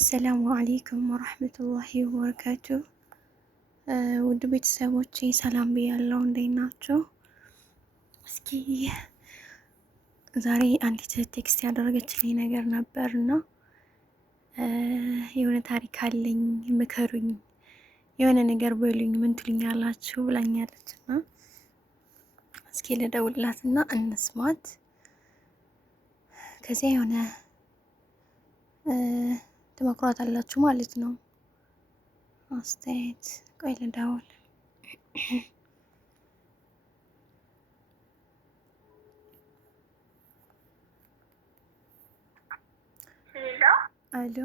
አሰላሙ አሌይኩም ወረህመቱላሂ ወበረካቱ። ውድ ቤተሰቦቼ ሰላም ብያለሁ። እንዴት ናቸው? እስኪ ዛሬ አንዲት ቴክስት ያደረገችልኝ ነገር ነበር እና የሆነ ታሪክ አለኝ ምከሩኝ፣ የሆነ ነገር በሉኝ፣ ምን ትሉኛላችሁ ብላኛለች እና እስኪ ልደውልላት እና እንስማት። ከዚያ የሆነ ትመክሯት አላችሁ ማለት ነው። አስተያየት ቆይ ልደውል። አሎ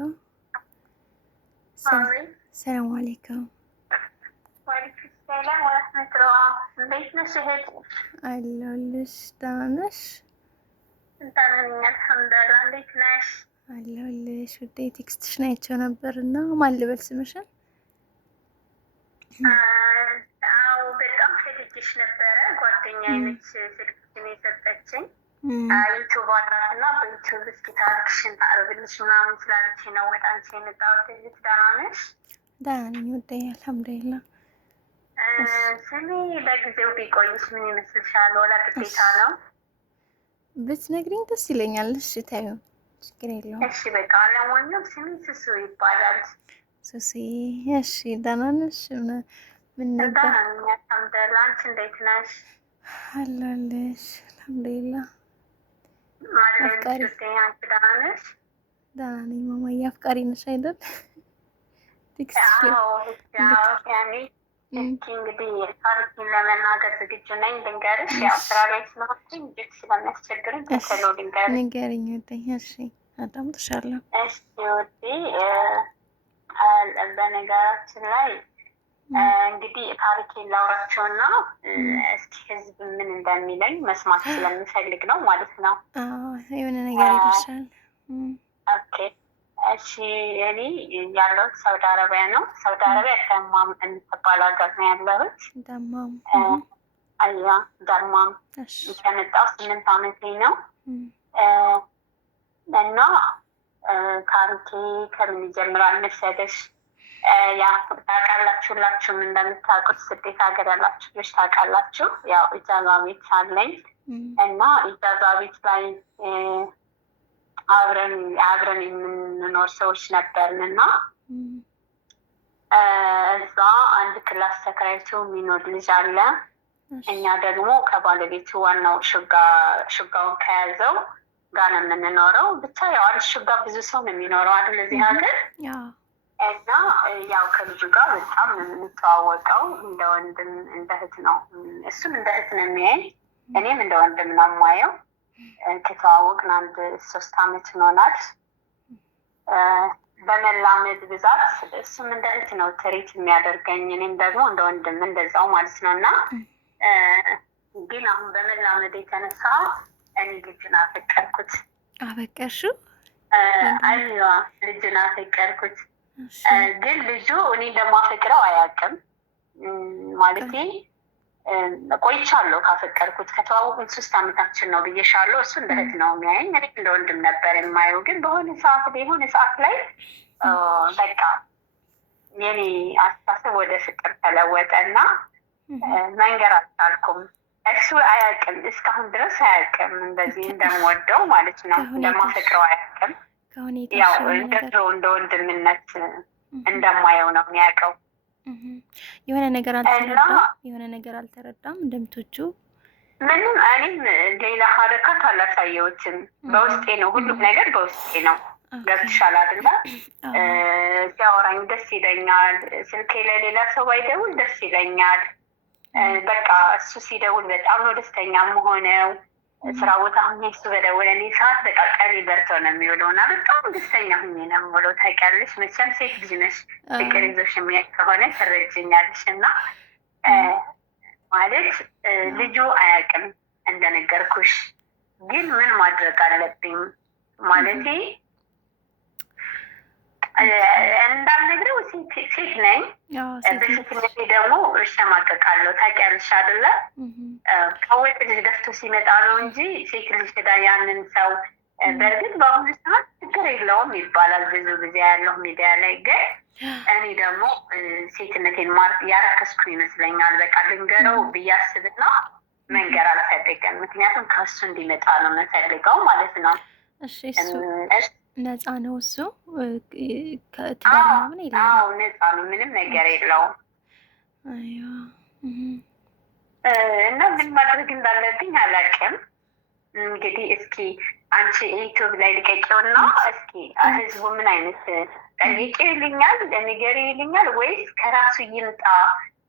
ሰላም አለይኩም። ወአለይኩም ሰላም ወራህመቱላህ። እንዴት ነሽ እህት? አለሁልሽ። ደህና ነሽ? ደህና ነኝ አልሐምዱሊላህ። እንዴት ነሽ? አለሁልሽ። ውዴ ቴክስትሽን አይቼው ነበር እና ማን ልበል ስምሽን? አዎ በጣም ፈልጌሽ ነበረ። ጓደኛዬ ነች ስልክሽን የሰጠችኝ። ዩቱብ አላት እና በዩቱብ እስኪ ታሪክሽን ታቅርብልሽ ምናምን ስላለች ነው ወደ አንቺ የመጣሁት። እህት ደህና ነሽ? ደህና ነኝ ውዴ አልሐምዱሊላህ። ስሜ ለጊዜው ቢቆይሽ ምን ይመስልሻል? ወላ ግዴታ ነው? ብትነግሪኝ ደስ ይለኛል። እሺ ታዩ ችግር የለውም። እሺ በቃ ለማንኛውም ስሜ ስሱ ይባላል። ሱሲ እሺ ደህና ነሽ? ምን ነበር? ደህና ነኝ አልሐምዱሊላህ። አንቺ እንዴት ነሽ? አለሁልሽ አልሐምዱሊላህ። አፍቃሪ አንቺ ደህና ነሽ? ደህና ነኝ ማማዬ። አፍቃሪ ነሽ አይደል? ያኔ እንግዲህ ታሪክን ለመናገር ዝግጁ ነኝ። ልንገርሽ፣ ያው ስራ ላይ ስለሆንኩኝ እጅግ ስለሚያስቸግረኝ ተሰሎ ልንገርሽ። ንገሪኝ ወደኝ። እሺ አዳምጥሻለሁ። እሺ ወዴ፣ በነገራችን ላይ እንግዲህ ታሪኬን ላውራቸውና እስኪ ህዝብ ምን እንደሚለኝ መስማት ስለምፈልግ ነው ማለት ነው። የሆነ ነገር ይደርሻል። ኦኬ እሺ። እኔ ያለሁት ሳውዲ አረቢያ ነው። ሳውዲ አረቢያ ደማም የምትባል ሀገር ነው ያለሁት። ደማም አያ ደማም ከመጣሁ 8 ዓመቴ ነው እና ታሪኬ ከምን ይጀምራል መሰለሽ? ያ ታውቃላችሁ፣ ሁላችሁም እንደምታውቁት ስደት ሀገር ያላችሁ ልጅ ታውቃላችሁ። ያው ኢጃዛ ቤት አለኝ እና ኢጃዛ ቤት ላይ አብረን የምንኖር ሰዎች ነበርን እና እዛ አንድ ክላስ ተከራይቶ የሚኖር ልጅ አለ። እኛ ደግሞ ከባለቤቱ ዋናው ሹጋውን ከያዘው ጋር ነው የምንኖረው። ብቻ ያው አንድ ሹጋ ብዙ ሰው ነው የሚኖረው አይደል እዚህ ሀገር። እና ያው ከልጁ ጋር በጣም የምንተዋወቀው እንደ ወንድም እንደ እህት ነው። እሱም እንደ እህት ነው የሚያይ፣ እኔም እንደ ወንድም ነው የማየው። ከተዋወቅን 3 ዓመት ሆኖናል። በመላመድ ብዛት እሱም እንደ እህት ነው ትሪት የሚያደርገኝ፣ እኔም ደግሞ እንደ ወንድም እንደዛው ማለት ነው። እና ግን አሁን በመላመድ የተነሳ እኔ ልጁን አፈቀርኩት። አበቀርሽው? አይዋ ልጁን አፈቀርኩት። ግን ልጁ እኔ እንደማፈቅረው አያውቅም። ማለቴ ቆይቻለሁ ካፈቀርኩት። ከተዋወቅን 3 ዓመታችን ነው ብዬሻለሁ። እሱ እንደ እህት ነው የሚያየኝ፣ እኔ እንደ ወንድም ነበር የማየው። ግን በሆነ ሰዓት ላይ በቃ የኔ አስተሳሰብ ወደ ፍቅር ተለወጠ እና መንገር አልቻልኩም። እሱ አያውቅም፣ እስካሁን ድረስ አያውቅም እንደዚህ እንደምወደው ማለት ነው፣ እንደማፈቅረው አያውቅም። ያው እንደድሮ እንደ ወንድምነት እንደማየው ነው የሚያውቀው። የሆነ ነገር አልተረዳም እንደምትወጁ ምንም። እኔም ሌላ ሀረካት አላሳየሁትም። በውስጤ ነው ሁሉም ነገር በውስጤ ነው። ገብትሻል አይደለ? ሲያወራኝ ደስ ይለኛል። ስልኬ ለሌላ ሰው ባይደውል ደስ ይለኛል። በቃ እሱ ሲደውል በጣም ነው ደስተኛ የምሆነው። ስራ ቦታ ሁኜ እሱ በደወለኔ ሰዓት በቃ ቀኔ በርቶ ነው የሚውለው እና በጣም ደስተኛ ሁኜ ነው የምውለው። ታውቂያለሽ መቼም ሴት ልጅ ነሽ፣ ፍቅር ይዞሽ የሚያውቅ ከሆነ ትረጅኛለሽ። እና ማለት ልጁ አያውቅም እንደነገርኩሽ። ግን ምን ማድረግ አለብኝ ማለቴ እንዳልነግረው ሴት ነኝ። በሴትነቴ ደግሞ እሸማቀቃለሁ። ታውቂያለሽ አይደለ? ከወንድ ልጅ ገፍቶ ሲመጣ ነው እንጂ ሴት ልጅ ሄዳ ያንን ሰው በእርግጥ በአሁኑ ሰዓት ችግር የለውም ይባላል ብዙ ጊዜ ያለው ሚዲያ ላይ። ግን እኔ ደግሞ ሴትነቴን ያረከስኩ ይመስለኛል። በቃ ልንገረው ብያስብና መንገር አልፈልግም። ምክንያቱም ከሱ እንዲመጣ ነው የምፈልገው ማለት ነው። እሺ እሱ ነፃ ነው እሱ ከትዳር ምናምን የለም? አዎ ነፃ ነው፣ ምንም ነገር የለውም። እና ምን ማድረግ እንዳለብኝ አላውቅም። እንግዲህ እስኪ አንቺ ዩቱብ ላይ ልቀቂውና እስኪ ህዝቡ ምን አይነት ጠይቄ ይልኛል ንገሪ ይልኛል ወይስ ከራሱ ይምጣ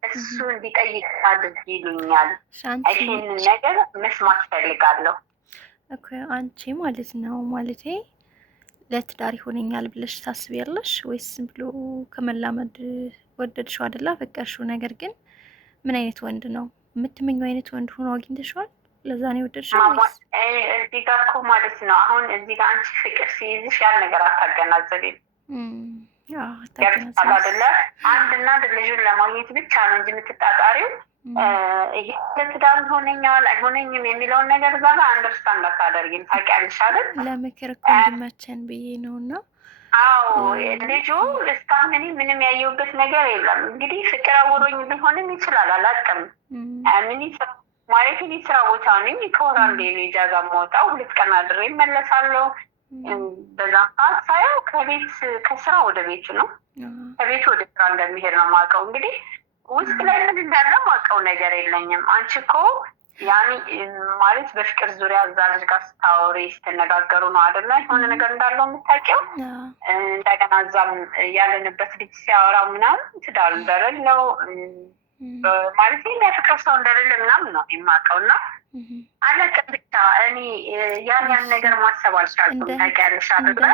እሱ እንዲጠይቅ አድርግ ይሉኛል? ይህንን ነገር መስማት ፈልጋለሁ እኮ። አንቺ ማለት ነው ማለቴ ለትዳር ይሆነኛል ብለሽ ታስቢያለሽ ወይስ ብሎ ከመላመድ ወደድሽው አይደል አፈቀርሽው? ነገር ግን ምን አይነት ወንድ ነው የምትመኘው? አይነት ወንድ ሆኖ አግኝተሽዋል? ለዛ ነው የወደድሽው ወይስ? እዚህ ጋር እኮ ማለት ነው አሁን እዚህ ጋር አንቺ ፍቅር ሲይዝሽ ያን ነገር አታገናዘቢም። ገብቶሻል አይደለ? አንድና አንድ ልጁን ለማግኘት ብቻ ነው እንጂ የምትጣጣሪው ይሄ ለትዳር ሆነኛል አይሆነኝም የሚለውን ነገር እዛ ጋር አንደርስታንድ አታደርጊም። ታውቂያለሽ አይደል? ለምክር እኮ እንዲመቸን ብዬ ነው። እና አዎ ልጁ እስካሁን እኔ ምንም ያየሁበት ነገር የለም። እንግዲህ ፍቅር አውሮኝ ሊሆንም ይችላል አላውቅም። ምን ማለት እኔ ስራ ቦታ ነኝ። ከወር አንዴ ነው ኢጃዛ የምወጣው። 2 ቀን አድሬ እመለሳለሁ። በዛ ሰዓት ሳየው ከስራ ወደ ቤት ነው፣ ከቤት ወደ ስራ እንደሚሄድ ነው የማውቀው። እንግዲህ ውስጥ ላይ ምን እንዳለ የማውቀው ነገር የለኝም። አንቺ እኮ ያኔ ማለት በፍቅር ዙሪያ እዛ ልጅ ጋር ስታወሪ ስትነጋገሩ ነው አይደለ የሆነ ነገር እንዳለው የምታውቂው። እንደገና እዛም ያለንበት ልጅ ሲያወራ ምናምን ትዳር እንደሌለው ማለት የሚያፍቅር ሰው እንደሌለ ምናምን ነው የማውቀው። እና አለቅም ብቻ እኔ ያን ነገር ማሰብ አልቻልኩም። ታውቂያለሽ አይደለ?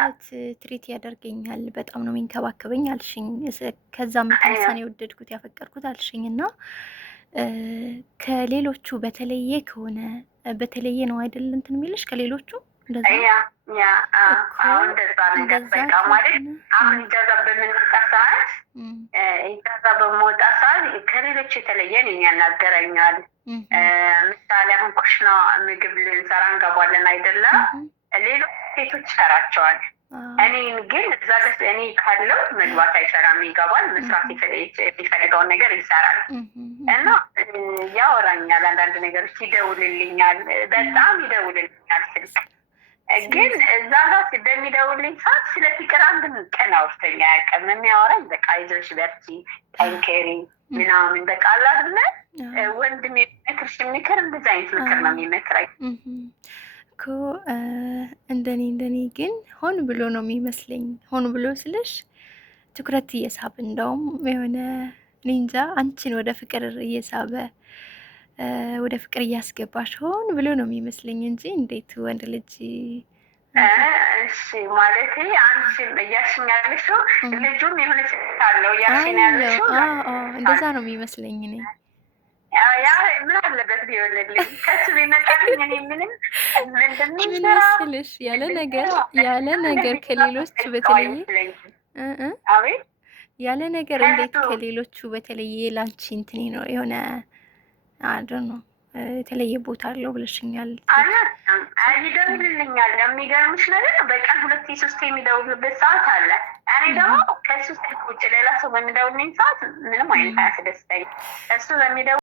ትሪት ያደርገኛል፣ በጣም ነው የሚንከባከበኝ አልሽኝ። ከዛም የተነሳ ነው የወደድኩት ያፈቀርኩት አልሽኝ። እና ከሌሎቹ በተለየ ከሆነ በተለየ ነው አይደል እንትን የሚልሽ ከሌሎቹ እንደዛ አሁን እንደዛ ነገር በቃ ማለት አሁን ኢጃዛ በምንወጣ ሰዓት ኢጃዛ በመውጣ ሰዓት ከሌሎች የተለየ እኔን ያናገረኛል። ምሳሌ አሁን ኩሽና ምግብ ልንሰራ እንገባለን አይደለም? ሌሎች ሴቶች ይሰራቸዋል። እኔን ግን እዛ ደስ እኔ ካለው መግባት አይሰራም፣ ይገባል። መስራት የሚፈልገውን ነገር ይሰራል። እና ያወራኛል፣ አንዳንድ ነገሮች ይደውልልኛል፣ በጣም ይደውልልኛል ስልክ። ግን እዛ ጋር በሚደውልኝ ሰዓት ስለ ፍቅር አንድም ቀን አውርተኛ አያውቅም። የሚያወራኝ በቃ አይዞሽ በርቺ ጠንከሪ ምናምን በቃ አለ አይደለ ወንድም የሚመክርሽ ምክር እንደዛ አይነት ምክር ነው የሚመክረኝ እኮ። እንደኔ ግን ሆን ብሎ ነው የሚመስለኝ። ሆን ብሎ ስልሽ ትኩረት እየሳብ እንደውም የሆነ ኒንጃ አንቺን ወደ ፍቅር እየሳበ ወደ ፍቅር እያስገባሽ ሆን ብሎ ነው የሚመስለኝ እንጂ እንዴት ወንድ ልጅ እሺ ማለት አንቺ እያልሽኝ ያለሽው ልጁም የሆነ ችግር አለው እያልሽኝ ያለሽው እንደዛ ነው የሚመስለኝ። እኔ ያ ምን አለበት ቢሆንልኝ ከሱ ቢመጣልኝ እኔ ምንም ምን መሰለሽ ያለ ነገር ከሌሎች በተለየ አቤት ያለ ነገር እንዴት ከሌሎቹ በተለየ ላንቺ እንትኔ ነው የሆነ አዶ ነው የተለየ ቦታ አለው ብለሽኛል። ይደውልልኛል። የሚገርምሽ ነገር በቀን 2-3 የሚደውልበት ሰዓት አለ። እኔ ደግሞ ከሱ ውጭ ሌላ ሰው በሚደውልልኝ ሰዓት ምንም አይነት አያስደስተኝም። እሱ በሚደውል